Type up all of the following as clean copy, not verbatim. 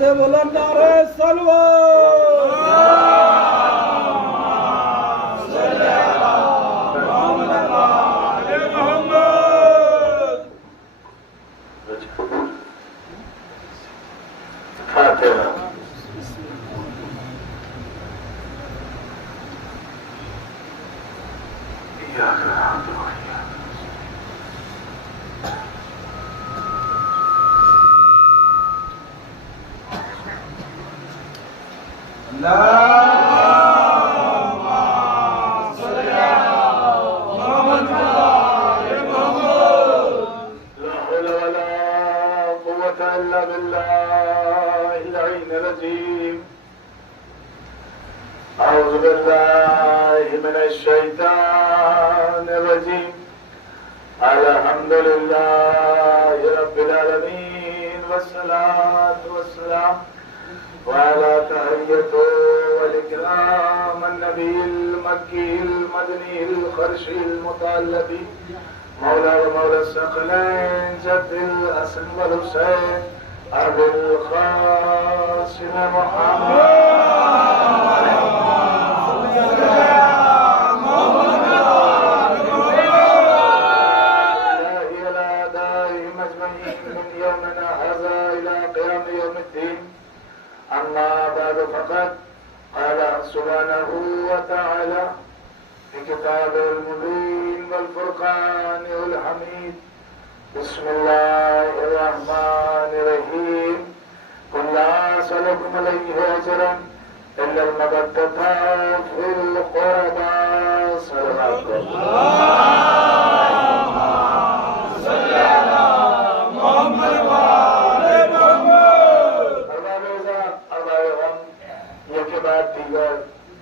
دے بلند نعرے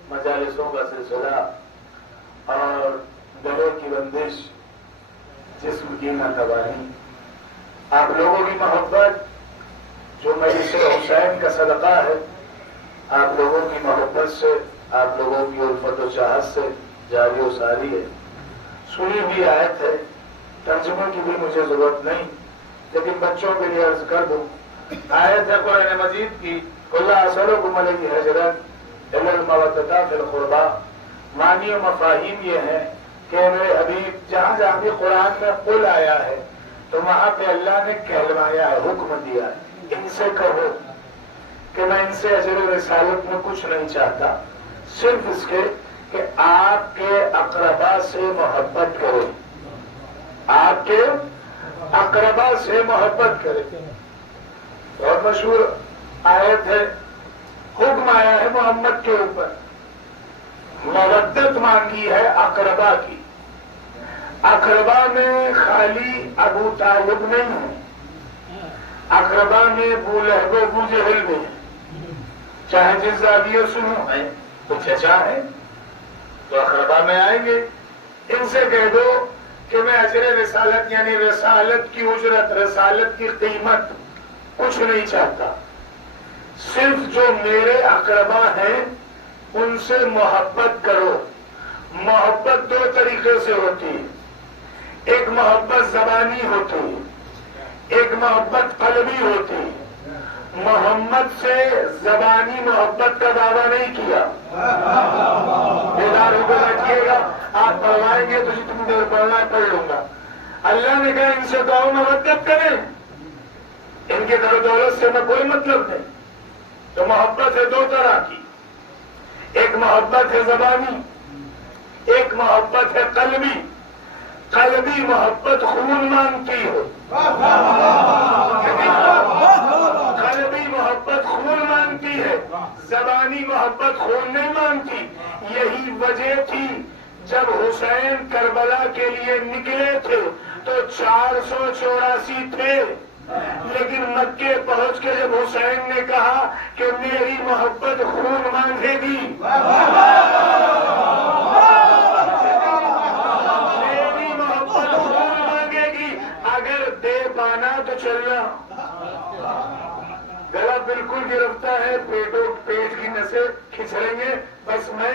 مجالسوں کا سلسلہ اور گلے کی بندش، جسم کی ناتوانی، آپ لوگوں کی محبت جو مجلس حسین کا صدقہ ہے، آپ لوگوں کی محبت سے، آپ لوگوں کی الفت و چاہت سے جاری و ساری ہے۔ سنی ہوئی آیت ہے، ترجمے کی بھی مجھے ضرورت نہیں، لیکن بچوں کے لیے عرض کر دوں۔ آیت ہے قرآن مجید کی، قُلْ لَا أَسْأَلُكُمْ عَلَيْهِ أَجْرًا إِلَّا الْمَوَدَّةَ فِي الْقُرْبَى۔ معنی و مفاہیم یہ ہے کہ میرے حبیب جہاں جہاں بھی قرآن میں قل آیا ہے تو وہاں پہ اللہ نے کہلوایا ہے، حکم دیا ہے، ان سے کہو کہ میں ان سے اجر رسالت میں کچھ نہیں چاہتا، صرف اس کے کہ آپ کے اقربا سے محبت کرے، آپ کے اقربا سے محبت کرے۔ بہت مشہور آیت ہے، حکم آیا ہے محمد کے اوپر، مودت مانگی ہے اقربا کی۔ اقربا میں خالی ابو طالب نہیں ہے، اقربا میں ابو لہب و ابو جہل میں ہے، چاہے جس زاویے و سنو ہے تو چچا ہے تو اقربا میں آئیں گے۔ ان سے کہہ دو کہ میں اجر رسالت یعنی رسالت کی اجرت، رسالت کی قیمت کچھ نہیں چاہتا، صرف جو میرے اقربا ہیں ان سے محبت کرو۔ محبت دو طریقے سے ہوتی ہے، ایک محبت زبانی ہوتی ہے، ایک محبت قلبی ہوتی ہے۔ محمد سے زبانی محبت کا دعویٰ نہیں کیا، بیدار ہو کر رکھیے گا، آپ پڑھوائیں گے تو جتنی دیر پڑھنا ہے پڑھ لوں گا۔ اللہ نے کہا ان سے دعو محبت کریں، ان کے در و دولت سے میں کوئی مطلب نہیں۔ تو محبت ہے دو طرح کی، ایک محبت ہے زبانی، ایک محبت ہے قلبی۔ قلبی محبت خون مانگتی ہے، قلبی محبت خون مانگتی ہے، زبانی محبت خون نہیں مانگتی۔ یہی وجہ تھی جب حسین کربلا کے لیے نکلے تھے تو 484 تھے، لیکن مکے پہنچ کے جب حسین نے کہا کہ میری محبت خون مانگے گی، میری محبت خون مانگے گی، اگر دے پانا تو چلنا۔ گلا بالکل گرفتا ہے، پیٹ کی نسیں کھچڑیں گے، بس میں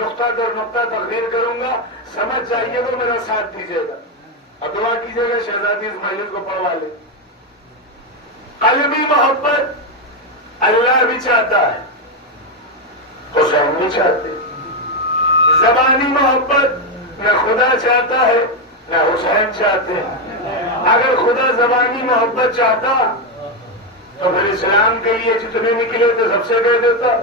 نقطہ در نقطہ تقریر کروں گا، سمجھ جائیے تو میرا ساتھ دیجیے گا۔ اب دعا کیجیے گا شہزادی اسماعیل کو پڑھوا لے۔ قلبی محبت اللہ بھی چاہتا ہے، حسین بھی چاہتے۔ زبانی محبت نہ خدا چاہتا ہے نہ حسین چاہتے۔ اگر خدا زبانی محبت چاہتا تو پھر اسلام کے لیے جتنے نکلے تھے سب سے کہہ دیتا،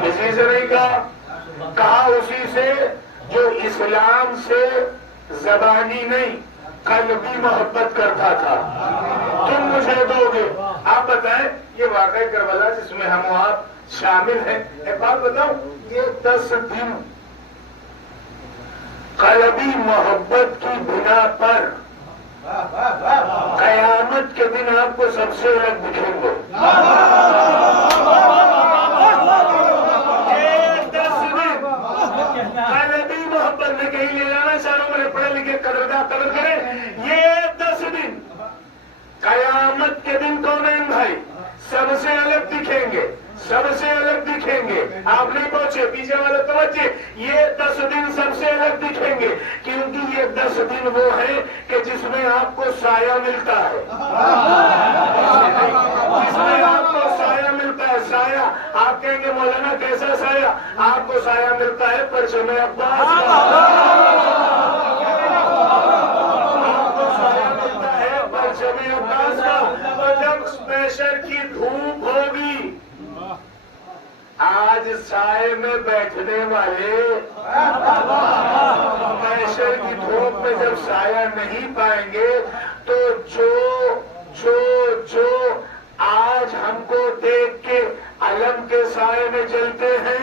کسی سے نہیں کہا اسی سے جو اسلام سے زبانی نہیں قلبی محبت کرتا تھا۔ تم مجھے دو گے، آپ بتائیں یہ واقعہ کربلا جس میں ہم آپ شامل ہیں، ایک بات بتاؤں، یہ 10 دن قلبی محبت کی بنا پر قیامت کے دن آپ کو سب سے الگ دکھیں گے۔ یہ 10 دن قلبی محبت میں کہیں لے جانا چاہوں، میرے پڑھے لکھے قدردار قدر کریں، یہ 10 دن قیامت کے دن کونین بھائی سب سے الگ دکھیں گے، سب سے الگ دکھیں گے۔ آپ نہیں پہنچے، پیچھے والے توجہ، یہ 10 دن سب سے الگ دکھیں گے، کیونکہ یہ 10 دن وہ ہیں کہ جس میں آپ کو سایہ ملتا ہے، جس میں آپ کو سایہ ملتا ہے۔ سایہ آپ کہیں گے مولانا کیسا سایہ؟ آپ کو سایہ ملتا ہے پرچم عباس کا، آپ کو سایہ ملتا ہے پرچم عباس کا۔ اور جب محشر کی دھوپ ہوگی، آج سائے میں بیٹھنے والے محشر کی دھوپ میں جب سایہ نہیں پائیں گے تو جو آج ہم کو دیکھ کے علم کے سائے میں جلتے ہیں،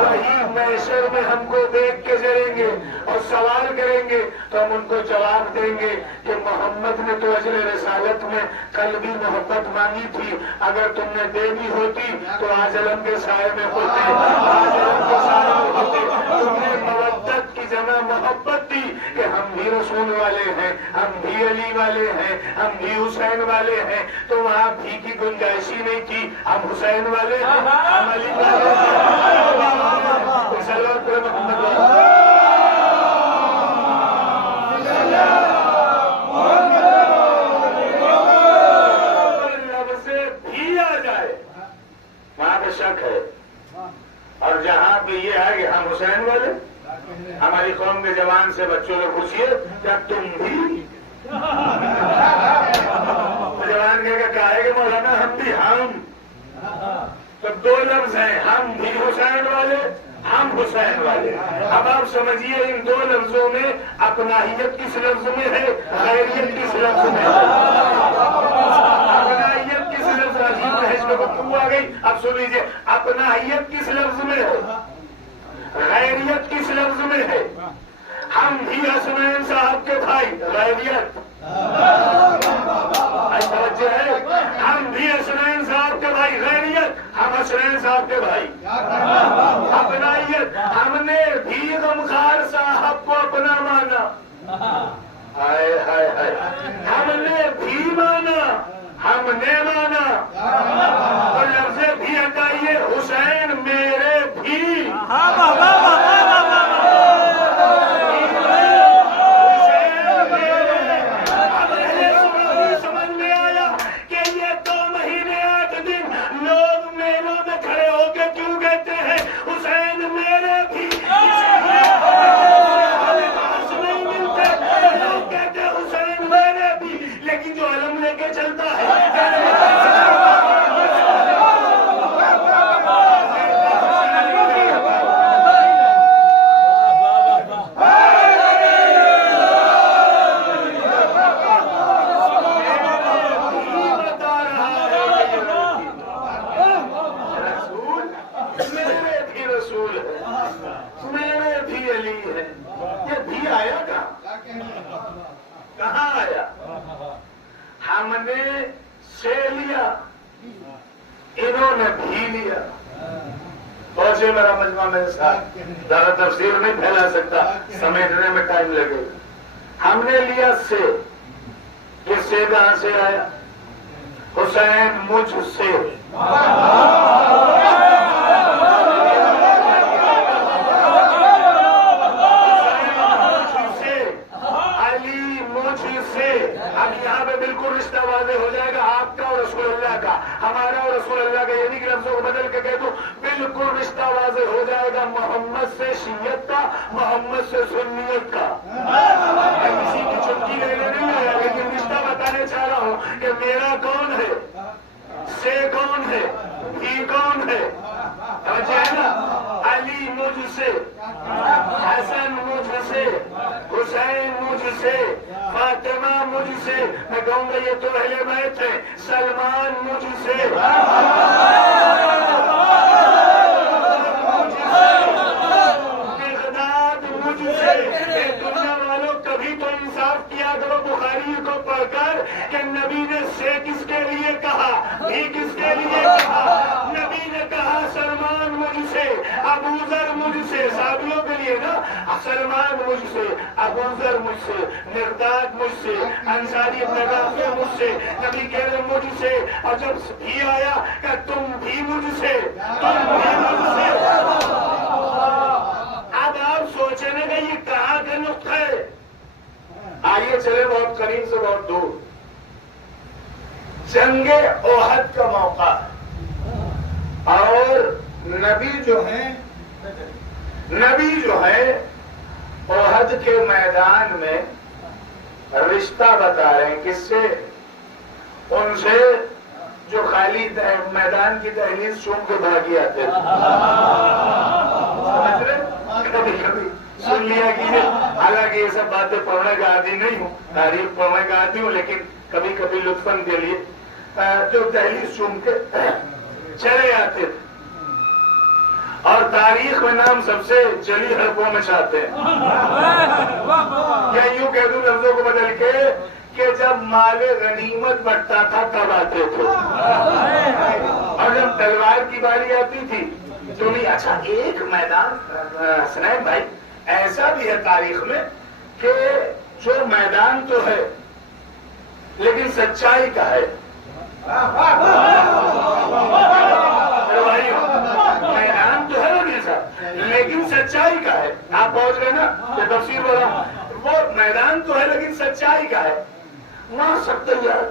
وہی محشر میں ہم کو دیکھ کے جلیں گے اور سوال کریں گے تو ہم ان کو جواب دیں گے کہ محمد نے تو اجر رسالت میں قلبی محبت مانگی تھی، اگر تم نے دے دی ہوتی تو آج علم کے سائے میں ہوتے، آج علم کے سائے میں ہوتے۔ تم نے مودت کی جمع محبت دی کہ ہم بھی رسول والے ہیں، ہم بھی علی والے ہیں، ہم بھی حسین والے ہیں، تو وہاں بھی کی گنجائش ہی نہیں تھی، ہم حسین والے ہیں، ہم علی والے ہیں۔ سلوات پڑھیں محمد والے۔ لفظ بھی آ جائے وہاں پہ شک ہے، اور جہاں پہ یہ ہے کہ ہم حسین والے، ہماری قوم کے جوان سے بچوں کو پوچھئے کیا تم بھی؟ جوان کہا ہے کہ مولانا ہم بھی، ہم تو 2 لفظ ہیں، ہم بھی حسین والے، ہم حسین والے۔ اب آپ سمجھیے ان 2 لفظوں میں اپنائیت کس لفظ میں ہے، غیریت کس لفظ میں ہے؟ اپنائیت کس لفظ عجیب ہے، اس میں گفتگو آ گئی۔ اب سن لیجیے، اپنائیت کس لفظ میں ہے، غیریت کس لفظ میں ہے؟ ہم بھی حسنین صاحب کے بھائی، غیریت توجہ ہے، ہم بھی حسنین صاحب کے بھائی، غیریت ہم حسنین صاحب کے بھائی۔ اپنائیت ہم نے بھی غمخار صاحب کو اپنا مانا، ہائے ہائے ہائے، ہم نے بھی مانا، ہم نے مانا، اور لفظ بھی ہٹائیے، حسین میرے بھی، کہاں آیا؟ ہم نے سے لیا، انہوں نے بھی لیا۔ پہنچے میرا مجمع میرے ساتھ، زیادہ تفسیر نہیں پھیلا سکتا، سمیٹنے میں ٹائم لگے۔ ہم نے لیا سے، یہ سے کہاں سے آیا؟ حسین مجھ سے، علی علی مجھ سے. اب یہاں پہ بالکل رشتہ واضح ہو جائے گا آپ کا اور رسول اللہ کا, ہمارا اور رسول اللہ کا. یعنی کہ لفظوں کو بدل کے کہہ دوں بالکل رشتہ واضح ہو جائے گا محمد سے شیعت کا, محمد سے سنیت کا. کسی کی چٹکی لینے نہیں آیا, لیکن رشتہ بتانے چاہ رہا ہوں کہ میرا کون ہے, سے کون ہے, ہی کون ہے. ہے نا, علی مجھ سے, حسن مجھ سے, حسین مجھ سے, فاطمہ مجھ سے. میں کہوں گا یہ تو اہل بیت ہے. سلمان مجھ سے, مقداد مجھ سے. دنیا والوں کبھی تو انصاف کیا کرو بخاری کو پڑھ کر کہ نبی نے سے کس کے لیے کہا, بھی کس کے لیے کہا. نبی نے کہا سلمان مجھ سے, ابو ذر مجھ سے, صحابیوں کے لیے نا, سلمان مجھ سے, ابو ذر مجھ سے, مقداد مجھ سے, انصاری ابن رافع مجھ سے. نبی کہہ رہے مجھ سے, اور جب بھی آیا کہ تم بھی مجھ سے, تم بھی مجھ سے. اب آپ سوچیں گے یہ کہاں کا نقطہ ہے. آئیے چلے بہت قریب سے بہت دور. جنگ احد کا موقع, اور نبی جو ہیں احد کے میدان میں رشتہ بتا رہے ہیں. کس سے؟ ان سے جو خالی میدان کی دہلیز چوم کے بھاگی آتے تھے. سمجھ رہے؟ کبھی کبھی سن لیا کیجیے. حالانکہ یہ سب باتیں پڑھنے کا عادی نہیں ہوں, تاریخ پڑھنے کا عادی ہوں, لیکن کبھی کبھی لطفاً کے لیے جو دہلیز چوم کے چلے آتے تھے. اور تاریخ میں نام سب سے جلی حلقوں میں چاہتے ہیں. یا یوں کہہ دوں لفظوں کو بدل کے کہ جب مال غنیمت بٹتا تھا تب آتے تھے, اور جب تلوار کی باری آتی تھی تو نہیں. اچھا ایک میدان حسنین بھائی ایسا بھی ہے تاریخ میں کہ جو میدان تو ہے لیکن سچائی کا ہے. میدان تو ہے لیکن سچائی کا ہے. آپ پہنچ گئے نا, یہ تفسیر بولا. وہ میدان تو ہے لیکن سچائی کا ہے. وہاں سب تیار,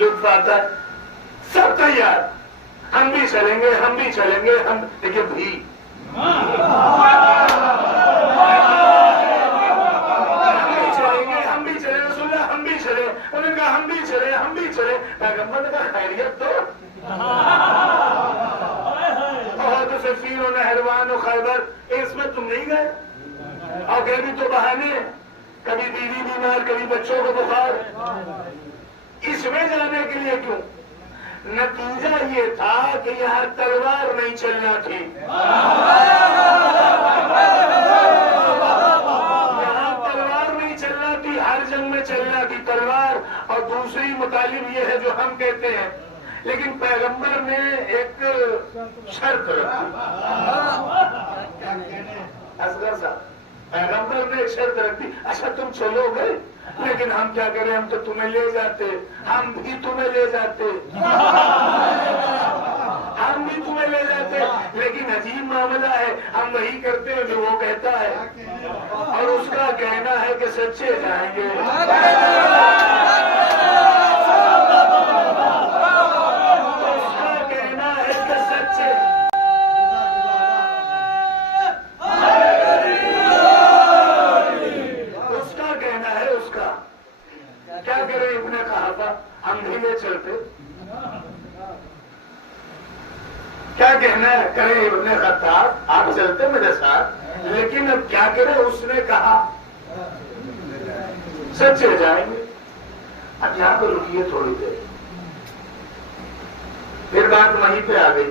لطف آتا ہے, سب تیار, ہم بھی چلیں گے, ہم بھی چلیں گے, ہم دیکھیے بھی ہم بھی چلے. پیغمبر نے کہا خیریت تو بہت سفیر و نہروان و خیبر, اس میں تم نہیں گئے. اور گئے بھی تو بہانے, کبھی بیوی بیمار, کبھی بچوں کو بخار. اس میں جانے کے لیے کیوں؟ نتیجہ یہ تھا کہ یہاں تلوار نہیں چلنا تھی, یہاں تلوار نہیں چلنا تھی, ہر جنگ میں چلنا تھی تلوار. اور دوسری مطالب یہ ہے جو ہم کہتے ہیں, لیکن پیغمبر نے ایک شرط رکھی. اصغر صاحب, پیغمبر نے ایک شرط رکھی. اچھا تم چلو گے لیکن ہم کیا کریں, ہم تو تمہیں لے جاتے, ہم بھی تمہیں لے جاتے, ہم بھی تمہیں لے جاتے. لیکن عجیب معاملہ ہے, ہم وہی کرتے ہیں جو وہ کہتا ہے, اور اس کا کہنا ہے کہ سچے جائیں گے. اس کا کہنا ہے کہ سچے. اس کا کہنا ہے, اس کا کیا کرے. ابن قحافہ, ہم بھی لے چلتے. کیا کہنا ہے کرے ابن خطاب, آپ چلتے میرے ساتھ, لیکن اب کیا کرے. اس نے کہا سچے جائیں گے. اب یہاں پہ رکیے تھوڑی دیر, پھر بات وہیں پہ آ گئی.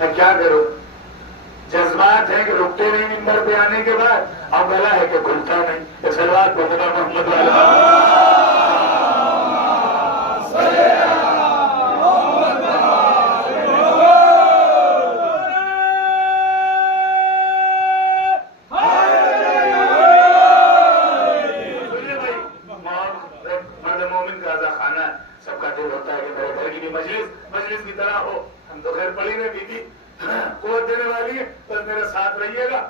اب کیا کرو, جذبات ہیں کہ رکتے نہیں ممبر پہ آنے کے بعد, اور گلا ہے کہ کھلتا نہیں. سلوات کو خدا محمد والا مجلس کی طرح ہو. ہم تو خیر پڑھی رہے, بیوی قوت دینے والی ہے, بس میرے ساتھ رہی رہیے گا.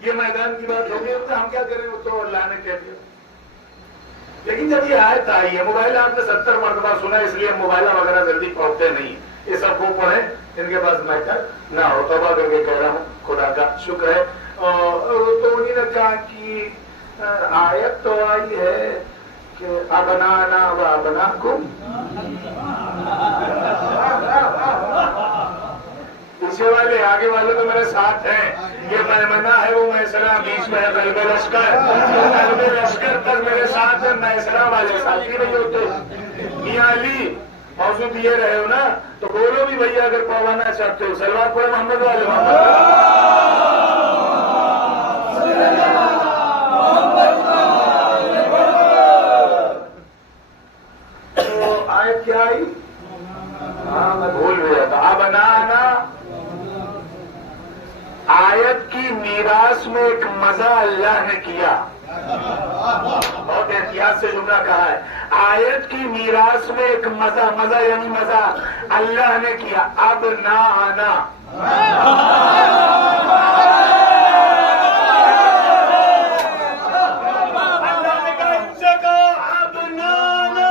یہ میدان کی بات ہوگی تو ہم کیا کریں, وہ تو اللہ نے کہہ دیا. لیکن جب یہ آیت آئی ہے, موبائل آپ نے 70 مرتبہ سنا, اس لیے موبائل وغیرہ جلدی پڑھتے نہیں. یہ سب وہ پڑھیں ان کے پاس میٹر نہ ہو. توبہ کر کے کہہ رہا ہوں, خدا کا شکر ہے. تو انہوں نے کہا کہ آیت تو آئی ہے کہ ابنانا و ابناکم. پیچھے والے آگے والے تو میرے ساتھ ہیں. یہ میمنہ ہے وہ میسرہ بیچ میں ہے, قلب لشکر. قلب لشکر تک میرے ساتھ ہے, میسرہ والے ساتھی نہیں ہوتے. میاں علی موضوع دیے رہے ہو نا, تو بولو بھی بھیا اگر پوانا چاہتے ہو. سلوات پڑھے محمد والے محمد. تو آیت کیا آئی؟ ہاں میں بھول گیا تھا. ابنانا. آیت کی میراث میں ایک مزہ اللہ نے کیا. بہت احتیاط سے جملہ کہا ہے. آیت کی میراث میں ایک مزہ, مزہ یعنی مزہ اللہ نے کیا. اب نہ آنا. اللہ نے کہا ان سے کہا اب نہ آنا.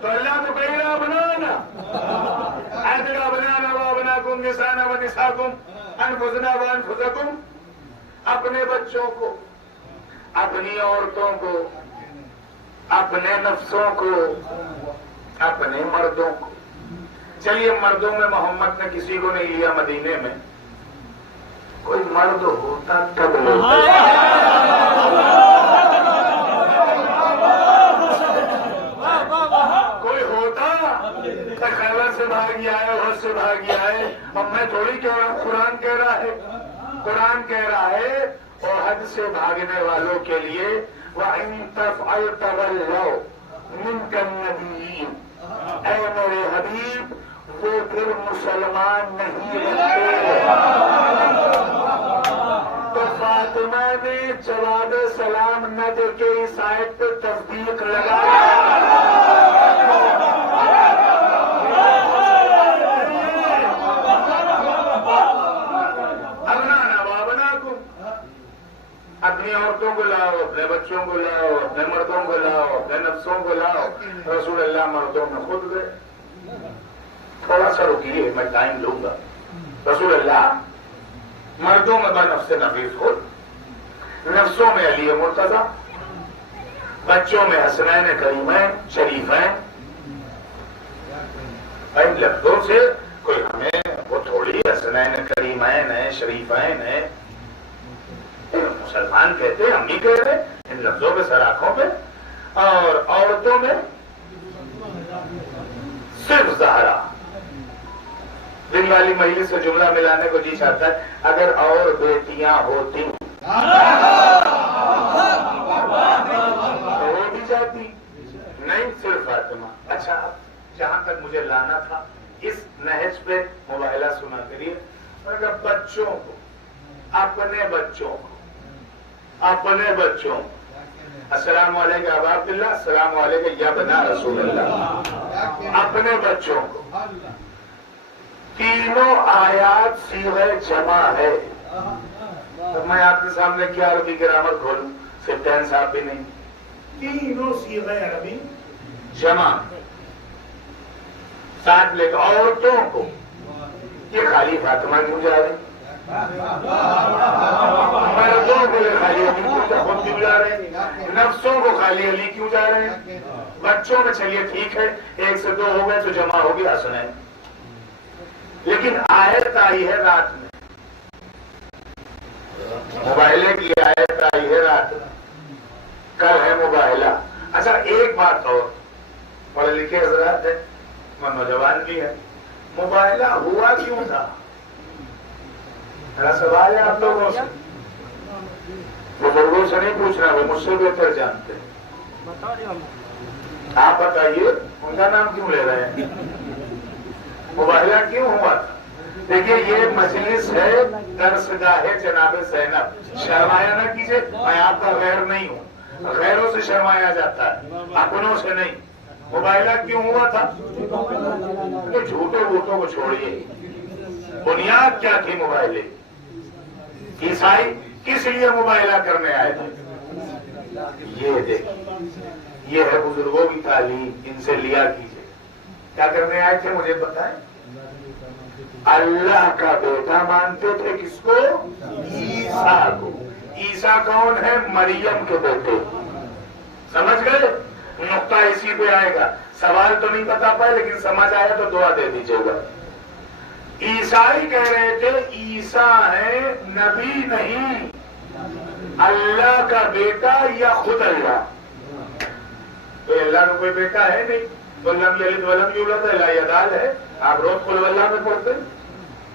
تو اللہ تو کہے گا اب نہ آنا. نسانا و نساکم انفسنا و انفسکم. اپنے بچوں کو, اپنی عورتوں کو, اپنے نفسوں کو, اپنے مردوں کو. چلیے مردوں میں محمد نے کسی کو نہیں لیا مدینے میں. کوئی مرد ہوتا تب کوئی ہوتا خیبر سے بھاگ آئے, احد سے بھاگ آئے. اب میں تھوڑی کہہ رہا ہوں, قرآن کہہ رہا ہے. قرآن کہہ رہا ہے احد سے بھاگنے والوں کے لیے وَإِن تَفْعَلْ تَوَلَّوْا مِنْكَ النَّبِيِّينَ. اے میرے حبیب وہ پھر مسلمان نہیں رہتے. تو فاطمہ نے جواب سلام نہ دے کے اس آیت پہ تصدیق لگایا. اپنی عورتوں کو لاؤ, اپنے بچوں کو لاؤ, اپنے مردوں کو لاؤ, اپنے نفسوں کو لاؤ. رسول اللہ مردوں میں خود گئے. تھوڑا سا رکیے, میں ٹائم لوں گا. رسول اللہ مردوں میں بنفس نفیس خود, نفسوں میں علی مرتضی, بچوں میں حسنین کریمین شریفین. ان لفظوں سے کوئی ہمیں وہ تھوڑی حسنین کریمین ہے, شریفین ہے. مسلمان کہتے ہیں, ہم نہیں کہہ رہے ان لفظوں پہ, سر آنکھوں پہ. اور عورتوں میں صرف زہرا. دل والی مجلس سے جملہ ملانے کو جی چاہتا ہے, اگر اور بیٹیاں ہوتی ہو بھی جاتی. نہیں, صرف فاطمہ. اچھا, جہاں تک مجھے لانا تھا اس نہج پہ مباحلہ سنا کریے. اگر بچوں کو, اپنے بچوں کو, اپنے بچوں, السلام علیکم ابا عبداللہ, السلام علیکم یا بنا رسول اللہ. اپنے بچوں کو تینوں آیات صیغہ جمع ہے. تو میں آپ کے سامنے کیا عربی گرامر کھولوں, سپٹین صاحب بھی نہیں. تینوں صیغہ عربی جمع. ساتھ لے کر عورتوں کو, یہ خالی فاطمہ کیوں جا رہے, مردوں کو خالی علی کیوں جا رہے ہیں, نفسوں کو خالی علی کیوں جا رہے ہیں. بچوں میں چلیے ٹھیک ہے, 1 سے 2 ہو گئے تو جمع ہو گیا حسنین. لیکن آیت آئی ہے رات میں, مباحلے کی آیت آئی ہے رات میں, کل ہے مباحلہ. اچھا ایک بات اور, پڑھے لکھے حضرات ہیں, نوجوان بھی ہے, مباحلہ ہوا کیوں تھا؟ میرا سوال ہے آپ لوگوں سے, بزرگوں سے نہیں پوچھنا, وہ مجھ سے بہتر جانتے ہیں. آپ بتائیے ان کا نام کیوں لے رہے ہیں, مباحلہ کیوں ہوا تھا؟ دیکھیے یہ مجلس ہے درس گاہ جناب زینب. شرمایا نہ کیجیے, میں آپ کا غیر نہیں ہوں, غیروں سے شرمایا جاتا ہے, اپنوں سے نہیں. مباہلہ کیوں ہوا تھا؟ جھوٹوں ووٹوں کو چھوڑیے، بنیاد کیا تھی مباہلے؟ عیسائی کس لیے مباہلہ کرنے آئے تھے؟ یہ دیکھیں، یہ ہے بزرگوں کی تعلیم، ان سے لیا کیجیے۔ کیا کرنے آئے تھے مجھے بتائیں؟ اللہ کا بیٹا مانتے تھے کس کو؟ عیسیٰ کو۔ عیسیٰ کون ہے؟ مریم کے بیٹے۔ سمجھ گئے؟ نقطہ اسی پہ آئے گا۔ سوال تو نہیں بتا پائے لیکن سمجھ آیا تو دعا دے دیجیے گا۔ عیسائی کہہ رہے تھے عیسیٰ ہے نبی نہیں، اللہ کا بیٹا یا خود اللہ۔ تو اللہ کا کوئی بیٹا ہے نہیں، ولم یلد ولم یولد، لا یدال ہے۔ آپ روز قل واللہ میں پڑھتے،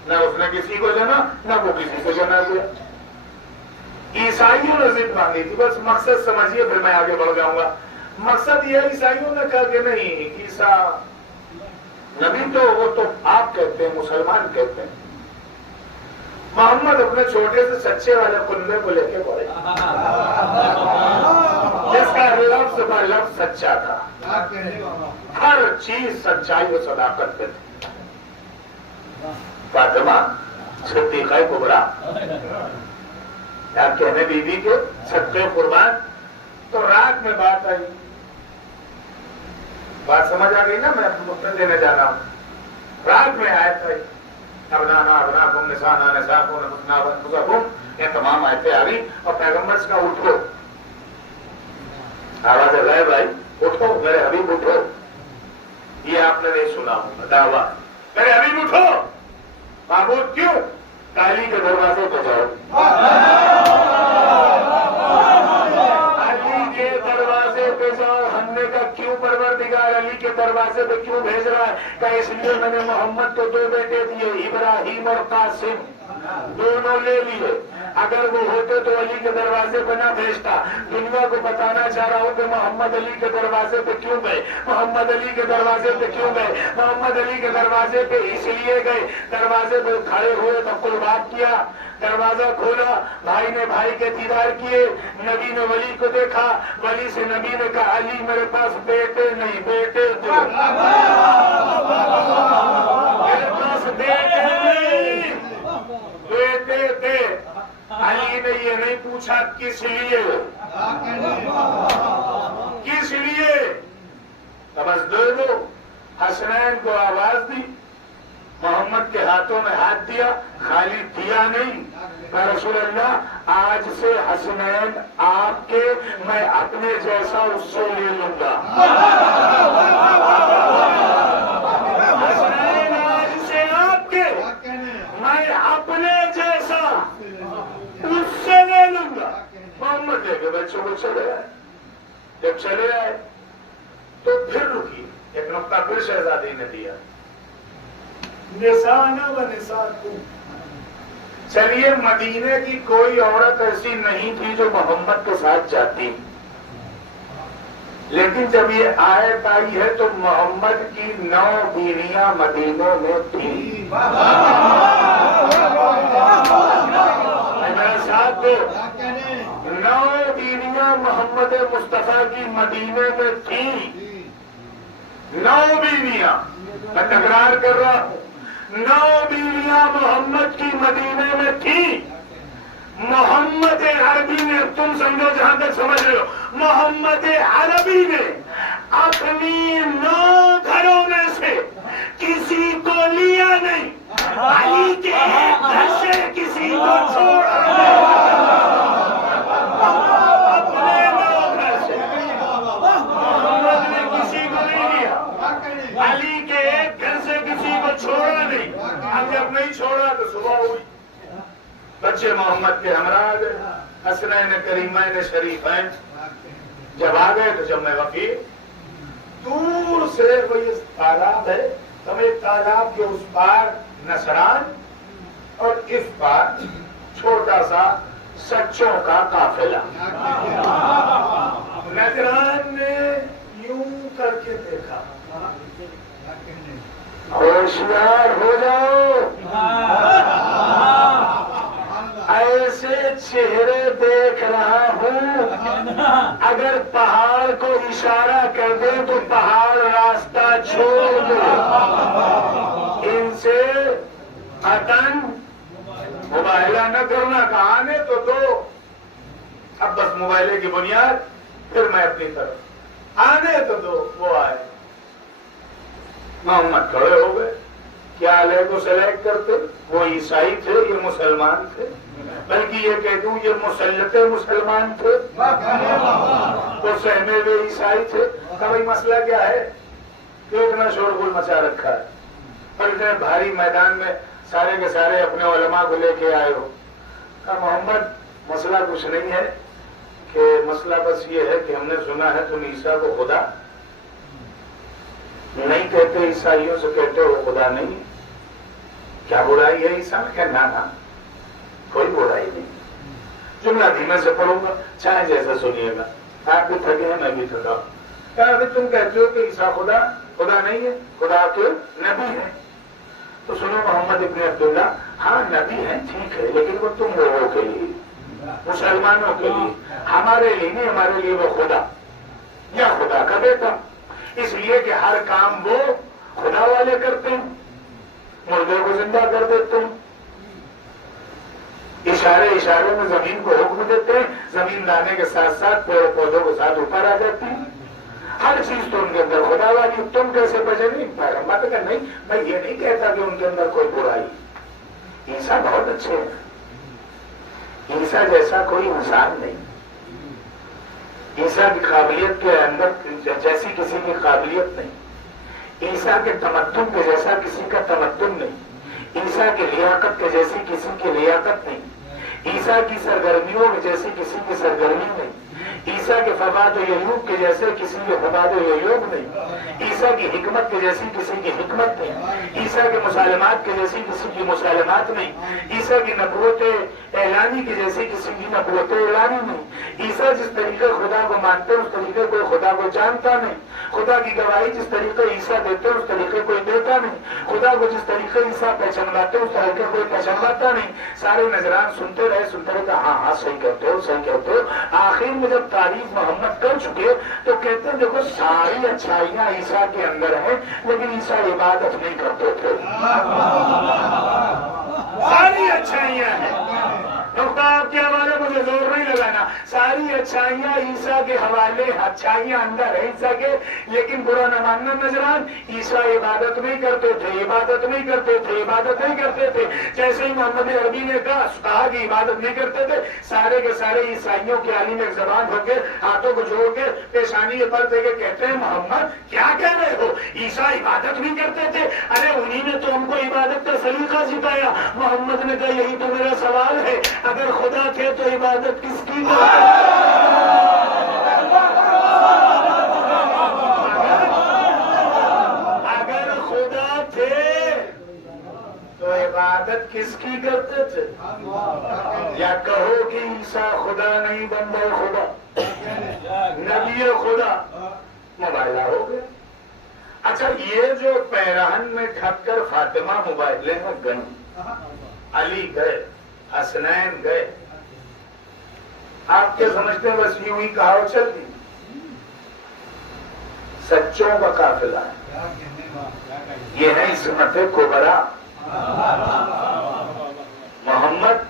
نہ اس نے کسی کو جنا نہ وہ کسی کو جنا دیا۔ عیسائیوں نے ضد مانگی تھی، بس مقصد سمجھیے پھر میں آگے بڑھ جاؤں گا۔ مقصد یہ عیسائیوں نے کہا کہ نہیں، عیسیٰ نبی تو وہ تو آپ کہتے ہیں، مسلمان کہتے ہیں۔ محمد اپنے چھوٹے سے سچے والے کنبے کو لے کے بڑھے، جس کا لفظ با لفظ سچا تھا، ہر چیز سچائی و صداقت پہ تھی۔ فاطمہ صدیقہ کبریٰ، آپ کہنے بی بی کے صدقے قربان۔ تو رات میں بات آئی، بات سمجھ آ گئی نا؟ میں مطلب دینے جا رہا ہوں۔ رات میں آیت آئی، ابنانا ابناکم نسانا نساکم انفسکم، یہ تمام آیتیں آ گئی اور پیغمبر سے کہا اٹھو، آواز غائب آئی، اٹھو میرے حبیب اٹھو۔ یہ آپ نے نہیں سنا ہوگا دعویٰ، میرے حبیب اٹھو۔ معبود کیوں؟ علی کے دروازے پہ جاؤ، علی کے دروازے پہ جاؤ۔ ہم نے کہا کیوں پروردگار علی کے دروازے پہ کیوں بھیج رہا ہے؟ کہ اس لیے میں نے محمد کو 2 بیٹے دیے، ابراہیم اور قاسم، دونوں لے لیے۔ اگر وہ ہوتے تو علی کے دروازے پہ نہ بھیجتا۔ دنیا کو بتانا چاہ رہا ہوں کہ محمد علی کے دروازے پہ کیوں گئے، محمد علی کے دروازے پہ کیوں گئے، محمد علی کے دروازے پہ اس لیے گئے۔ دروازے پہ کھڑے ہوئے تو قلبات کیا، دروازہ کھولا، بھائی نے بھائی کے دیدار کیے، نبی نے ولی کو دیکھا، ولی سے نبی نے کہا علی میرے پاس بیٹے نہیں بیٹے تھے، میرے پاس بیٹے نہیں بیٹے تھے۔ علی نے یہ نہیں پوچھا کس لیے، کس لیے، بس دے دو۔ حسنین کو آواز دی، محمد کے ہاتھوں میں ہاتھ دیا، خالی دیا نہیں، میں رسول اللہ آج سے حسنین آپ کے، میں اپنے جیسا اس سے لے لوں گا۔ حسنین آج سے آپ کے، میں اپنے جیسا اس سے لے لوں گا۔ محمد لے کے بچوں کو چلے آئے۔ جب چلے آئے تو پھر رکی، ایک نقطہ پھر شہزادی نے دیا، نسانا و نساکم۔ چلیے مدینے کی کوئی عورت ایسی نہیں تھی جو محمد کے ساتھ جاتی، لیکن جب یہ آیت آئی ہے تو محمد کی 9 بیویاں مدینے میں تھیں۔ میرا ساتھ دو، 9 بیویاں محمد مصطفیٰ کی مدینے میں تھیں، 9 بیویاں، میں تکرار کر رہا ہوں، 9 بیویاں محمد کی مدینے میں تھیں۔ محمد عربی نے، تم سمجھو جہاں تک سمجھ رہے ہو، محمد عربی نے اپنی 9 گھروں میں سے کسی کو لیا نہیں، علی کے ایک گھر سے کسی کو چھوڑا نہیں، اپنے 9 گھر سے محمد نے کسی کو نہیں لیا، علی کے ایک گھر سے کسی کو چھوڑا نہیں۔ اب جب نہیں چھوڑا تو صبح ہوئی، بچے محمد کے ہمراہ آ گئے، حسنین کریمین شریفین۔ جب آ گئے تو جب میں وقیل دور سے، کوئی تالاب ہے، تو ایک تالاب کے اس پار نصران اور اس پار چھوٹا سا سچوں کا قافلہ۔ نصران نے یوں کر کے دیکھا، ہوشیار ہو جاؤ، ایسے ایسے چہرے دیکھ رہا ہوں اگر پہاڑ کو اشارہ کر دے تو پہاڑ راستہ چھوڑ دے. ان سے عطن مباہلہ نہ کرنا. کہانے تو دو. اب بس مباہلے کی بنیاد پھر میں اپنی طرف آنے تو دو. وہ آئے, محمد کھڑے ہو گئے. کیا علیہ کو سلیکٹ کرتے؟ وہ عیسائی تھے, یہ مسلمان تھے. بلکہ یہ کہہ دوں یہ مسلط مسلمان تھے, تو سہمے ہوئے عیسائی تھے. کہا بھائی مسئلہ کیا ہے؟ کیوں اتنا شور غل مچا رکھا ہے اور اتنے بھاری میدان میں سارے کے سارے اپنے علماء کو لے کے آئے ہو؟ کہا محمد مسئلہ کچھ نہیں ہے, کہ مسئلہ بس یہ ہے کہ ہم نے سنا ہے تم عیسیٰ کو خدا نہیں کہتے, عیسائیوں سے کہتے ہو خدا نہیں. کیا برائی ہے عیسیٰ میں؟ کہنا نا کوئی برائی نہیں. جملہ دھیمے سے پڑھوں گا, چاہے جیسا سنیے گا. آپ بھی تھکے ہیں, میں بھی تھکا ہوں. کیا ابھی تم کہتے ہو کہ عیسیٰ خدا نہیں ہے, خدا کے نبی ہے. تو سنو محمد ابن عبداللہ, ہاں نبی ہے ٹھیک ہے, لیکن وہ تم لوگوں کے لیے, مسلمانوں کے لیے, ہمارے لیے نہیں. ہمارے لیے وہ خدا یا خدا کا بیٹا, اس لیے کہ ہر کام وہ خدا والے کرتے ہیں. مردے کو زندہ کر دیتے ہیں, اشارے اشارے میں زمین کو حکم دیتے ہیں, زمین لانے کے ساتھ ساتھ پیڑ پودوں کے ساتھ اوپر آ جاتی ہے. ہر چیز تو ان کے اندر خدا والی. تم کیسے بچے نہیں؟ پیغمبر تو کہ نہیں, میں یہ نہیں کہتا کہ ان کے اندر کوئی برائی. عیسیٰ بہت اچھے ہیں, عیسیٰ جیسا کوئی انسان نہیں. عیسیٰ کی قابلیت کے اندر جیسی کسی کی قابلیت نہیں. عیسیٰ کے تمدن کے جیسا کسی کا تمدن نہیں. عیسیٰ کی لیاقت کے جیسی کسی کی لیاقت نہیں. عیسیٰ کی سرگرمیوں میں جیسی کسی کی سرگرمی نہیں. عیسیٰ کے فواد و یعوب کے جیسے کسی کے فواد و یعوب نہیں. عیسیٰ کی حکمت کے جیسی کسی کی حکمت نہیں. عیسیٰ کے مسالمات کے جیسی کسی کی مسالمات نہیں. عیسیٰ کی نبوت اعلانی کے جیسی کسی کی نبوت اعلانی نہیں. عیسیٰ جس طریقے خدا کو مانتے اس طریقے کوئی خدا کو جانتا نہیں. خدا کی گواہی جس طریقے عیسیٰ دیتے اس طریقے کوئی دیتا نہیں. خدا کو جس طریقے عیسیٰ پہچانواتے اس طریقے کوئی پہچانواتا نہیں. سارے نذران سنتے رہے ہاں ہاں صحیح کہتے ہو صحیح کہتے ہو. آخر میں جب تعریف محمد کر چکے تو کہتے ہیں دیکھو ساری اچھائیاں عیسیٰ کے اندر ہیں, لیکن عیسیٰ عبادت نہیں کرتے تھے. ساری اچھائیاں ہیں. نقطہ آپ کے حوالے مجھے زور نہیں لگانا. ساری اچھائیاں عیسیٰ کے حوالے, اچھائیاں اندر ہے عیسیٰ کے, لیکن برا نہ ماننا نذران. عیسیٰ عبادت نہیں کرتے تھے, عبادت نہیں کرتے تھے, عبادت نہیں کرتے تھے. جیسے ہی محمد عربی نے کہا کہ عبادت نہیں کرتے تھے, سارے کے سارے عیسائیوں کے عالم ایک زبان ہو کے ہاتھوں کو جوڑ کے پیشانی پر دے کے کہتے ہیں محمد کیا کہہ رہے ہو, عیسیٰ عبادت نہیں کرتے تھے. ارے انہی نے تو ہم کو عبادت کا سلیقہ سکھایا. محمد نے کہا یہی تو میرا سوال ہے, اگر خدا تھے تو عبادت کس کی اگر خدا تھے تو عبادت کس کی کرتے تھے؟ یا کہو کہ عیسیٰ خدا نہیں بندہ خدا, نبی خدا. مباہلہ ہو گیا. اچھا یہ جو پیراہن میں ڈھک کر فاطمہ مباہلے میں گئی, علی گئے, حسنین گئے, آپ کیا سمجھتے ہیں بس یوں ہی کہاوت چل دی؟ سچوں کا قافلہ ہے. یہ ہے عصمت کبریٰ. محمد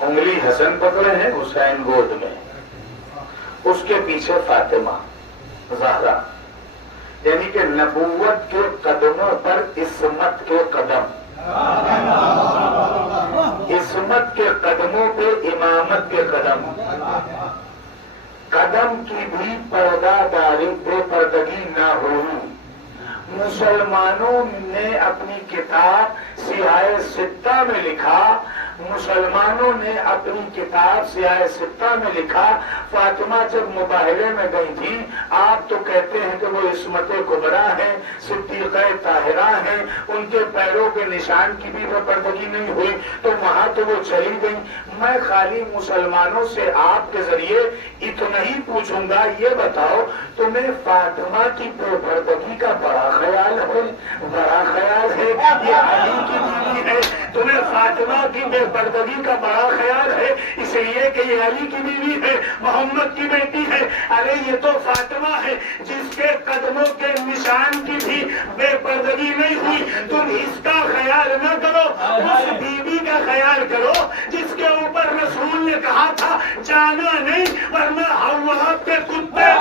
انگلی حسن پکڑے ہیں, حسین گود میں, اس کے پیچھے فاطمہ زہرا, یعنی کہ نبوت کے قدموں پر عصمت کے قدم, عصمت کے قدموں پہ امامت کے قدم. قدم کی بھی پردہ داری بے پردگی نہ ہوئی. مسلمانوں نے اپنی کتاب سیاہ ستہ میں لکھا, مسلمانوں نے اپنی کتاب سیاہ ستہ میں لکھا فاطمہ جب مباہلے میں گئی تھی, آپ تو کہتے ہیں کہ وہ عصمت کبریٰ ہیں, صدیقہ طاہرہ ہیں, ان کے پیروں کے نشان کی بھی وہ پردگی نہیں ہوئی, تو وہاں تو وہ چلی گئی. میں خالی مسلمانوں سے آپ کے ذریعے اتنا ہی پوچھوں گا, یہ بتاؤ تمہیں فاطمہ کی بے پردگی کا بڑا خیال ہے؟ بڑا خیال ہے. یہ علی کی بیوی ہے تمہیں فاطمہ کی بے پردگی کا بڑا خیال ہے اس لیے کہ یہ علی کی بیوی ہے، محمد کی بیٹی ہے. ارے یہ تو فاطمہ ہے جس کے قدموں کے نشان کی بھی بے پردگی نہیں ہوئی. تم اس کا خیال نہ کرو، اس بیوی کا خیال کرو جس کے اوپر رسول نے کہا تھا جانا نہیں ورنہ ہوا کے کتے.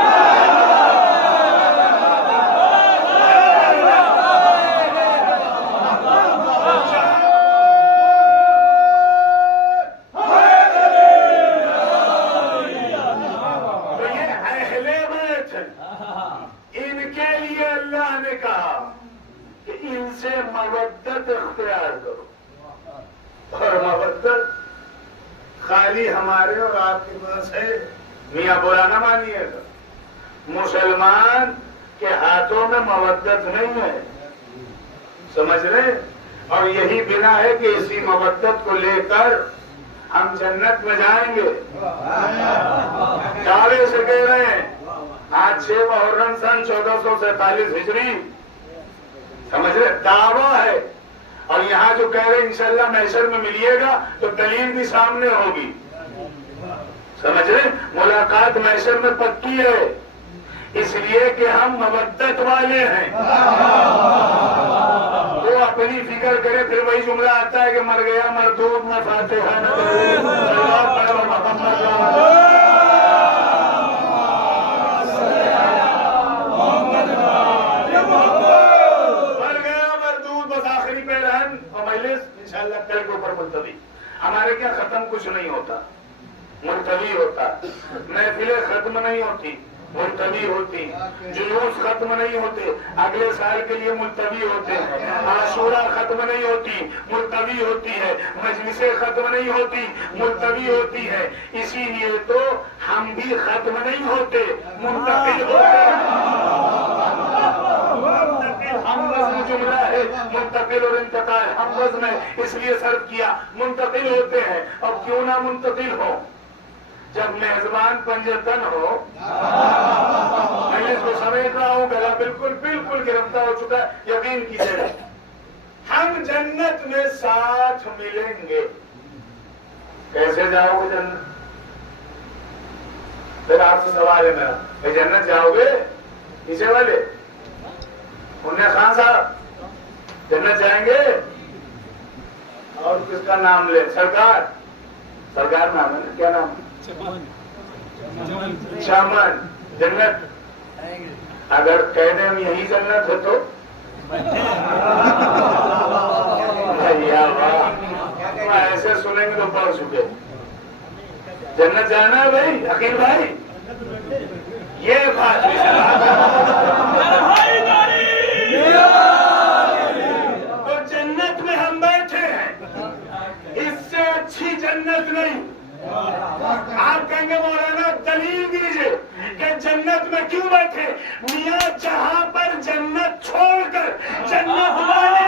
مودت اختیار کرو، اور مودت خالی ہمارے اور آپ کے پاس ہے. میاں برا نہ مانیے گا، مسلمان کے ہاتھوں میں مودت نہیں ہے، سمجھ رہے؟ اور یہی بنا ہے کہ اسی مودت کو لے کر ہم جنت میں جائیں گے. دعوے سے کہہ رہے ہیں آج 6 محرم سن 1447 ہجری، سمجھ رہے؟ دعویٰ ہے. اور یہاں جو کہہ رہے انشاءاللہ محشر میں ملیے گا تو دلیل بھی سامنے ہوگی، سمجھ رہے؟ ملاقات محشر میں پکی ہے اس لیے کہ ہم مودت والے ہیں. وہ اپنی فکر کرے پھر وہی جملہ آتا ہے کہ مر گیا مردود نہ فاتحہ نہ کل کے اوپر ملتوی. ہمارے کیا ختم کچھ نہیں ہوتا، ملتوی ہوتا. محفلیں ختم نہیں ہوتی، ملتوی ہوتی. جلوس ختم نہیں ہوتے، اگلے سال کے لیے ملتوی ہوتے ہیں. عاشورہ ختم نہیں ہوتی، ملتوی ہوتی ہے. مجلسیں ختم نہیں ہوتی، ملتوی ہوتی ہے. اسی لیے تو ہم بھی ختم نہیں ہوتے، منتقل ہوتے ہیں. ہم وزن جملہ ہے، منتقل اور انتقال ہم وزن ہے، اس لیے صرف کیا. منتقل ہوتے ہیں. اور کیوں نہ منتقل ہو جب میزبان پنجتن ہو. میں اس کو سمیٹ رہا ہوں، گلا بالکل بالکل گرفتار ہو چکا ہے. یقین کیجیے ہم جنت میں ساتھ ملیں گے. کیسے جاؤ گے جنت؟ پھر آپ سے سوال ہے میرا، کہ جنت جاؤ گے؟ پیچھے والے انہیں خان صاحب جنت جائیں گے؟ اور کس کا نام لے؟ سرکار، سرکار نام ہے، کیا نام؟ چمن. جنت اگر کہہ دیں ہم یہی جنت ہے تو ایسے سنیں گے تو پڑھ چکے. جنت جانا ہے بھائی، عقیل بھائی، یہ بات تو جنت میں ہم بیٹھے ہیں، اس سے اچھی جنت نہیں. آپ کہیں گے مولانا دلیل دیجئے کہ جنت میں کیوں بیٹھے؟ میاں جہاں پر جنت چھوڑ کر جنت والے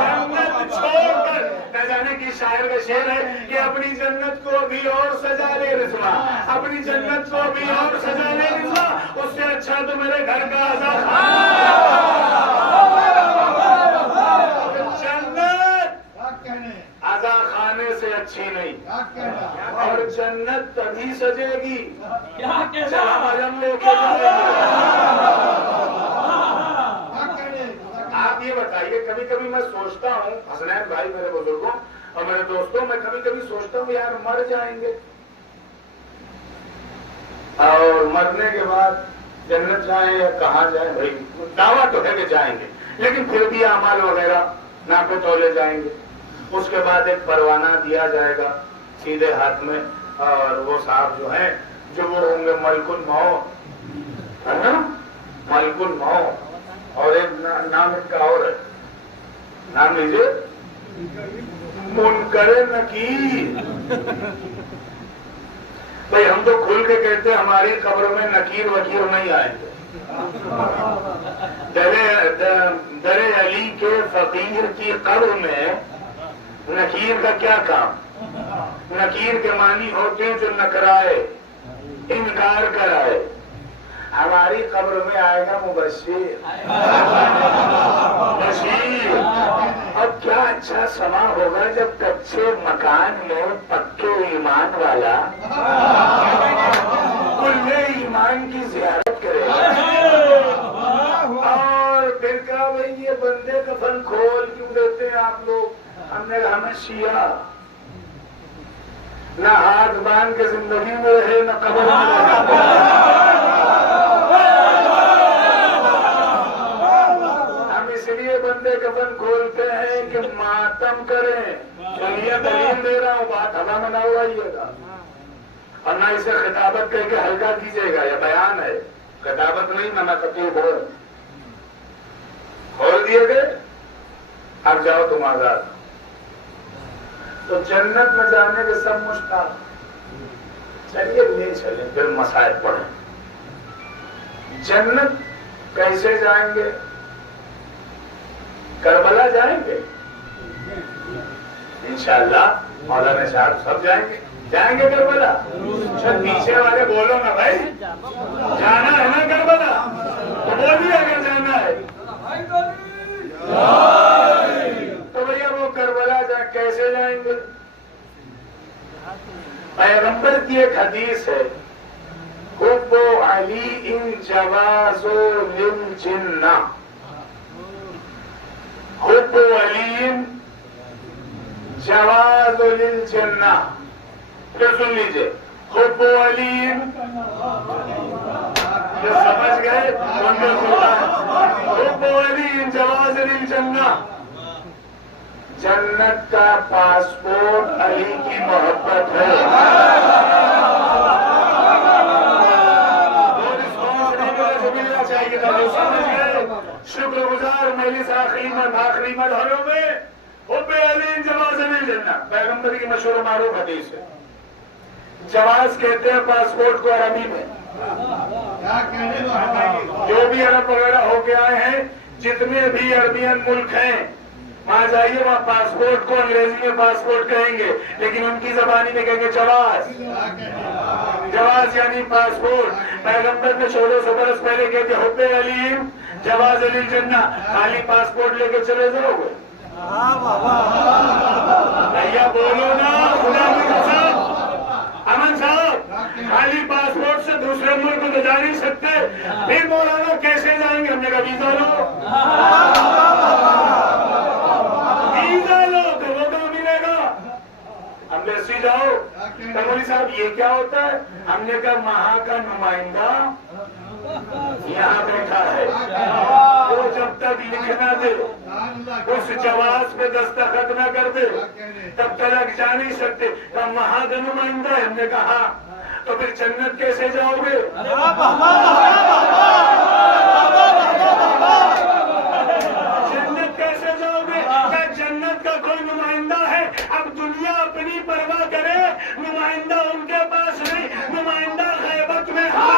جنت چھوڑ کر نہ جانے کی شاعر کا شعر ہے کہ اپنی جنت کو ابھی اور سجا لے رضوا، اپنی جنت کو ابھی اور سجا لے رضوا، اس سے اچھا تو میرے گھر کا آزا خانے سے اچھی نہیں. اور جنت تبھی سجے گی جب ہم علم لے کے جائیں گے. آپ یہ بتائیے، کبھی کبھی میں سوچتا ہوں، حسنین بھائی میرے بزرگوں اور میرے دوستوں، میں کبھی کبھی سوچتا ہوں یار مر جائیں گے اور مرنے کے بعد جنت جائیں یا کہاں جائیں. بھائی دعویٰ تو ہے کہ جائیں گے، لیکن پھر بھی اعمال وغیرہ ناپے تولے جائیں گے. اس کے بعد ایک پروانہ دیا جائے گا سیدھے ہاتھ میں، اور وہ صاحب جو ہیں جو وہ ہوں گے ملک الموت، ہے نا، ملک الموت. اور ایک نام ان کا اور ہے، نام لیجیے، منکر نکیر. بھائی ہم تو کھل کے کہتے ہیں ہماری قبر میں نکیر وکیر نہیں آئیں گے. در علی کے فقیر کی قبر میں نکیر کا کیا کام؟ نکیر کے معنی ہوتے ہیں جو نکرائے، انکار کرائے. ہماری قبر میں آئے گا مبشر بشیر. اب کیا اچھا سما ہوگا جب کچے مکان میں پکے ایمان والا کلے ایمان کی زیارت کرے گا. اور پھر کہا بھائی یہ بندے کفن کھول کیوں دیتے ہیں آپ لوگ؟ ہم نے کہا ہمیں شیعہ نہ ہاتھ باندھ کے زندگی میں رہے نہ قبر میں رہے. ہم اس لیے بندے کفن کھولتے ہیں کہ ماتم کریں. یہ دلیل دے رہا ہوں، بات ہوا میں نہ اڑائیے گا اور نہ اسے خطابت کہہ کے ہلکا کیجیے گا. یہ بیان ہے، خطابت نہیں. نہ خطیب بول کھول دیے گئے. اب جاؤ تم آزاد. تو جنت میں جانے کے سب مشتاق. چلیے لے چلیں پھر مسائل پڑھیں. جنت کیسے جائیں گے؟ کربلا جائیں گے انشاءاللہ. مولانا صاحب سب جائیں گے کربلا. پیچھے والے بولو نا بھائی، جانا ہے نا کربلا تو بولیے اگر جانا ہے تو بھیا وہ کربلا کیسے جائیں گے؟ پیغمبر کی ایک حدیث ہے، حب علی ان جواز للجنہ. حب علی جواز للجنہ. پھر سن لیجئے، حب علی جو سمجھ گئے حب علی جواز للجنہ. جنت کا پاسپورٹ علی کی محبت ہے. چاہیے تھا شکر گزار مجلس آخری مرحلوں میں حب علی جواز للجنہ. پیغمبر کی مشہور معروف حدیث ہے. جواز کہتے ہیں پاسپورٹ کو عربی میں. جو بھی عرب وغیرہ ہو کے آئے ہیں، جتنے بھی عربین ملک ہیں، وہاں جائیے وہاں پاسپورٹ کو انگریزی میں پاسپورٹ کہیں گے، لیکن ان کی زبانی میں کہیں گے جواز. جواز یعنی پاسپورٹ. پیغمبر نے 1400 برس پہلے کہتے حب علی جواز للجنہ. خالی پاسپورٹ لے کے چلے جاؤ گے؟ بھیا بولو نا، خدا کی قسم. امن صاحب خالی پاسپورٹ سے دوسرے ملک کو تو جا نہیں سکتے. پھر مولانا کیسے جائیں گے؟ ہم نے کہا ویزا لو. ویزا لو تو وہ کہاں ملے گا؟ ہم نے سی جاؤ. مولوی صاحب یہ کیا ہوتا ہے؟ ہم نے کہا وہاں کا نمائندہ یہاں بیٹھا ہے، وہ جب تک لکھ نہ دے، اس جواز پہ دستخط نہ کر دے، تب تک جا نہیں سکتے. ہم وہاں کا نمائندہ ہے. ہم نے کہا تو پھر جنت کیسے جاؤ گے؟ جنت کیسے جاؤ گے؟ کیا جنت کا کوئی نمائندہ ہے؟ اب دنیا اپنی پرواہ کرے، نمائندہ ان کے پاس نہیں، نمائندہ غیبت میں ہے.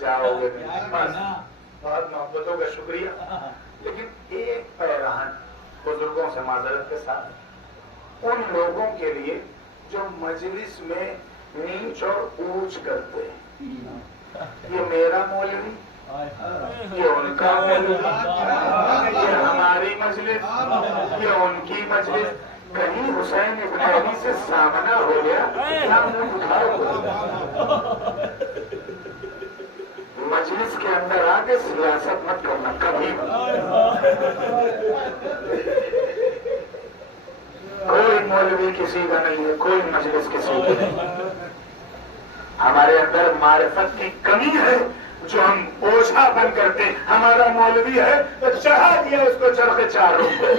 جاؤ گے بس. بہت محبتوں کا شکریہ. لیکن ایک پیران بزرگوں سے معذرت کے ساتھ ان لوگوں کے لیے جو مجلس میں نیچ اور اونچ کرتے ہیں، یہ میرا مولوی، یہ ان کا مولوی، یہ ہماری مجلس، یہ ان کی مجلس. کہیں حسین ابن علی سے سامنا ہو گیا کیا منہ اٹھاؤ؟ مجلس کے اندر آ کے سیاست مت کرنا کبھی. کوئی مولوی کسی کا نہیں ہے، کوئی مجلس کسی کی نہیں. ہمارے اندر معرفت کی کمی ہے جو ہم اوجھا بن کرتے. ہمارا مولوی ہے تو چڑھا دیا اس کو چرخ چاروں پہ.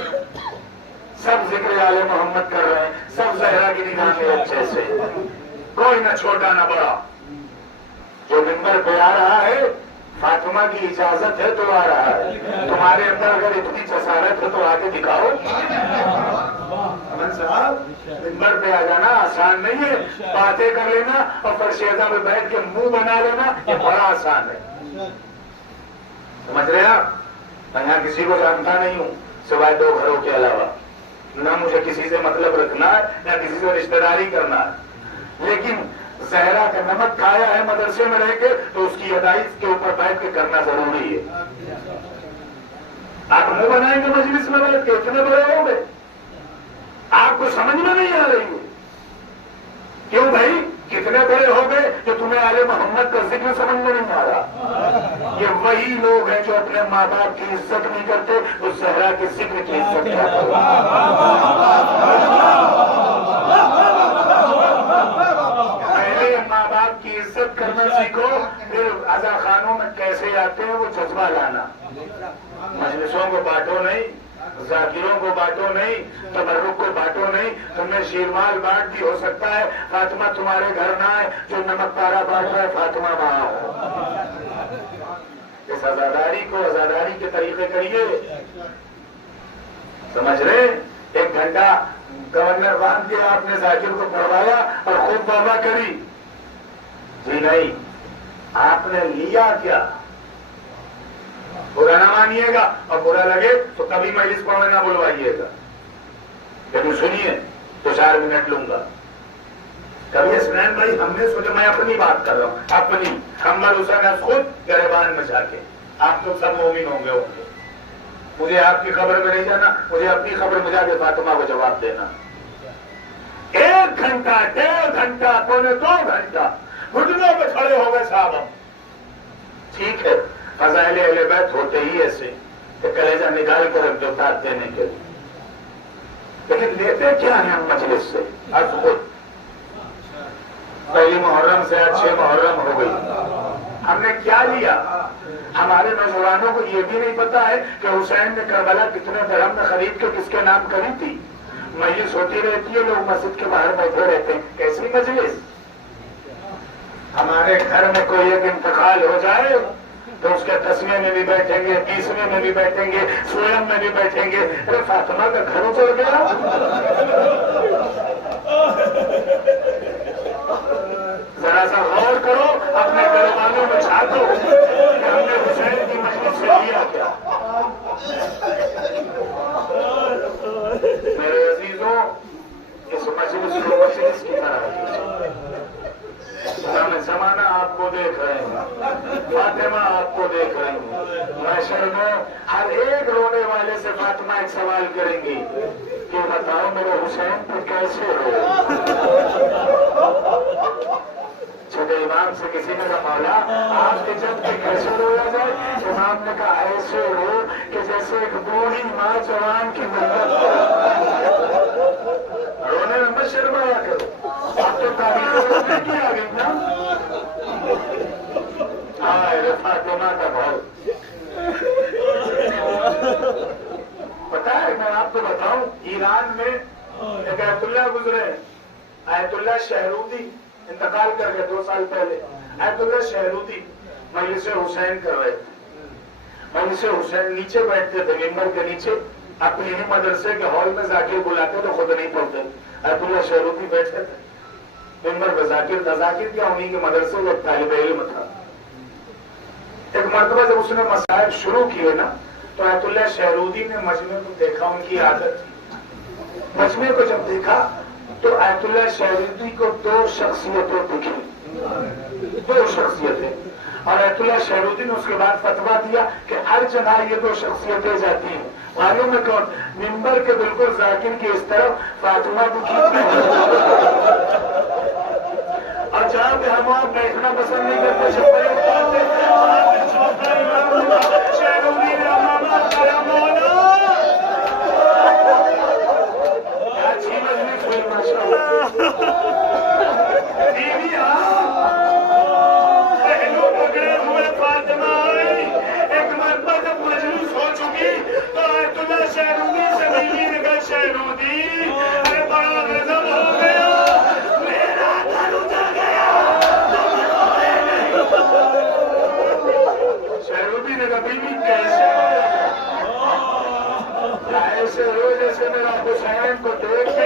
سب ذکر آل محمد کر رہے ہیں، سب زہرا کی نگاہ میں اچھے سے، کوئی نہ چھوٹا نہ بڑا. جو ممبر پہ آ رہا ہے فاطمہ کی اجازت ہے تو آ رہا ہے. تمہارے اندر اگر اتنی جسارت ہے تو آگے دکھاؤ. امن صاحب منبر پہ آ جانا آسان نہیں ہے، باتیں کر لینا اور فرشیزہ میں بیٹھ کے منہ بنا لینا یہ بڑا آسان ہے. سمجھ رہے آپ؟ میں یہاں کسی کو جانتا نہیں ہوں سوائے 2 گھروں کے علاوہ، نہ مجھے کسی سے مطلب رکھنا ہے نہ کسی سے رشتہ داری کرنا ہے، لیکن زہرا کا نمک کھایا ہے مدرسے میں رہ کے تو اس کی ادائی کے اوپر بیٹھ کے کرنا ضروری ہے. آپ منہ بنائیں گے مجلس میں بیٹھ کے اتنے بڑے ہوں گے، آپ کو سمجھ میں نہیں آ رہی ہے. کیوں بھائی؟ کتنے بڑے ہو گئے جو تمہیں آل محمد کا ذکر سمجھ میں نہیں آ رہا؟ یہ وہی لوگ ہیں جو اپنے ماں باپ کی عزت نہیں کرتے، اس زہرا کے ذکر کی عزت کرتے. پہلے ماں باپ کی عزت کرنا سیکھو، پھر عزا خانوں میں کیسے آتے ہیں وہ جذبہ لانا. مجلسوں کو بانٹو نہیں، ذاکروں کو بانٹو نہیں، تبرک کو بانٹو نہیں. تم نے شیرمال بانٹ بھی ہو سکتا ہے، فاطمہ تمہارے گھر نہ آئے، جو نمک پارا بانٹ رہا ہے فاطمہ وہاں ہو. اس عزاداری کو عزاداری کے طریقے کریے. سمجھ رہے؟ 1 گھنٹہ گورنر باندھ کے آپ نے ذاکر کو پڑھوایا اور خوب بابا کری. جی نہیں، آپ نے لیا کیا؟ برا نہ مانیے گا اور برا لگے تو کبھی مجلس پڑھنے نہ بلوائیے گا. لیکن سنیے 2-4 منٹ لوں گا. کبھی اسنین بھائی ہم نے سوچا، میں اپنی بات کر رہا ہوں، اپنی حمد حسین خود گریبان میں جا کے، آپ تو سب مومن ہوں گے. مجھے آپ کی خبر میں نہیں جانا، مجھے اپنی خبر میں جا کے فاطمہ کو جواب دینا. 1 گھنٹہ 1.5 گھنٹہ 2 گھنٹہ گھٹنوں پہ کھڑے ہو گئے صاحب. ہم ٹھیک ہے، فضائل اہل بیت ہوتے ہی ایسے کہ کلیجہ نکال کر رکھ دو داد دینے کے لیے، لیکن لیتے کیا ہیں ہم مجلس سے؟ از خود پہلی محرم سے آج 6 محرم ہو گئی، ہم نے کیا لیا؟ ہمارے نوجوانوں کو یہ بھی نہیں پتا ہے کہ حسین نے کربلا کتنے درہم میں خرید کے کس کے نام کری تھی. مجلس ہوتی رہتی ہے، لوگ مسجد کے باہر بیٹھے رہتے ہیں. کیسی مجلس؟ ہمارے گھر میں کوئی ایک انتقال ہو جائے تو اس کے 10ویں میں بھی بیٹھیں گے، 20ویں میں بھی بیٹھیں گے، 16 میں بھی بیٹھیں گے. ارے فاطمہ کا گھر اجڑ گیا. ذرا سا غور کرو، اپنے گھر والوں میں جھانکو کہ ہم نے حسین کی مجلس سے لیا کیا. میرے عزیزوں، اس مجلس کو مجلس کی طرح زمانہ آپ کو دیکھ رہے ہیں، فاطمہ آپ کو دیکھ رہی ہوں. محشر میں ہر ایک رونے والے سے فاطمہ ایک سوال کریں گی کہ بتاؤ میرے حسین پہ کیسے رو. چھوٹے امام سے کسی نے کہا مولا آپ کے جب پہ کیسے رویا جائے؟ امام نے کہا ایسے رو کہ جیسے ایک بوڑھی ماں جوان کی مدد کرے. رونے میں مت شرمایا کرو، اب تو تعریف کی آ گئی نا. ہائے فاطمہ کا بہت پتا ہے. میں آپ کو بتاؤں، ایران میں ایک آیت اللہ گزرے، آیت اللہ شہرودی انتقال کر گئے 2 سال پہلے. آیت اللہ شہرودی مجلس حسین کر رہے تھے. مجلس حسین نیچے بیٹھتے تھے ممبر کے نیچے، اپنے ہی مدرسے کے ہال میں ذاکر بلاتے تو خود نہیں پڑھتے. آیت اللہ شہرودی بیٹھے تھے ممبر پہ. ذاکر تھا، ذاکر کیا انہیں کے مدرسے میں طالب علم تھا. ایک مرتبہ جب اس نے مسائل شروع کیے نا تو آیت اللہ شہرودی نے مجمع کو دیکھا، ان کی عادت تھی. مجمع کو جب دیکھا تو آیت اللہ شہرودی کو 2 شخصیتیں دکھی، 2 شخصیتیں. اور آیت اللہ شہرودی نے اس کے بعد فتویٰ دیا کہ ہر جگہ یہ 2 شخصیتیں جاتی ہیں. معلوم ہے کون؟ ممبر کے بالکل ذاکر کی اس طرف فاطمہ دکھی، اور جہاں پہ ہم وہاں بیٹھنا پسند نہیں کرتے شہرودی نے امامت کیا. مولا کیا اچھی مجلس ہوئی ماشاءاللہ. پہلو پکڑے ہوئے فاطمہ آئی. ایک مرتبہ جب مجلس ہو چکی تو آیت اللہ شہرودی سے ملی نے کہا شہرودی ارے بڑا غضب ہو گیا، میرا گھر اجڑ گیا. شہرودی نے کہا بیوی کیسے ایسے ہو جیسے میرا حسین کو دیکھ کے